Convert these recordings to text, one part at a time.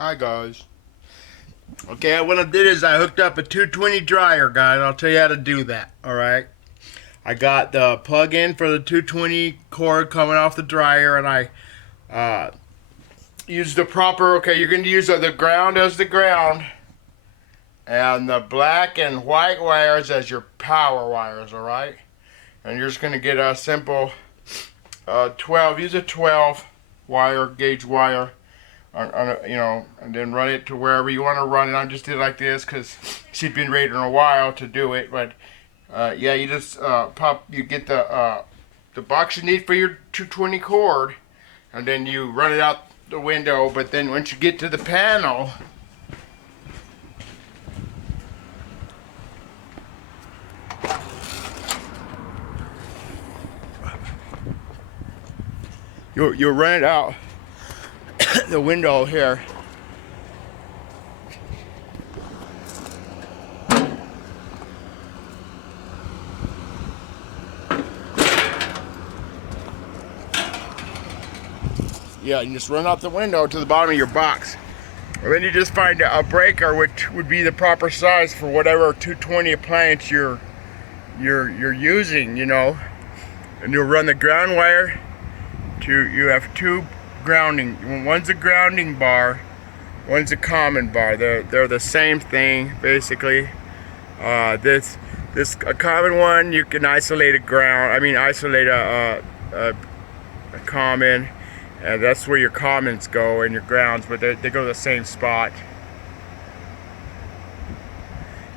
Hi guys. Okay, what I did is I hooked up a 220 dryer, guys. I'll tell you how to do that. All right. I got the plug-in for the 220 cord coming off the dryer, and I used the proper. Okay, you're going to use the ground as the ground, and the black and white wires as your power wires. All right. And you're just going to get a simple 12. Use a 12 wire gauge wire. And then run it to wherever you want to run it. I just did it like this because she's been waiting a while to do it. But yeah, you just you get the box you need for your 220 cord, and then you run it out the window. But then once you get to the panel, you'll run it out the window here. Yeah, you just run out the window to the bottom of your box. And then you just find a breaker which would be the proper size for whatever 220 appliance you're using, And you'll run the ground wire you have two grounding. One's a grounding bar, one's a common bar. They're the same thing basically. This a common one you can isolate isolate a common. And that's where your commons go and your grounds, but they go to the same spot.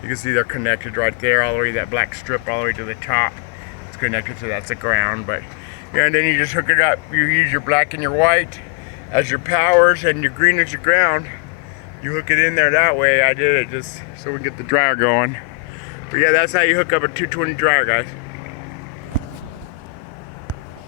You can see they're connected right there, all the way, that black strip all the way to the top. It's connected to that's the ground, but yeah, and then you just hook it up. You use your black and your white as your powers and your green as your ground. You hook it in there that way. I did it just so we can get the dryer going. But yeah, that's how you hook up a 220 dryer, guys.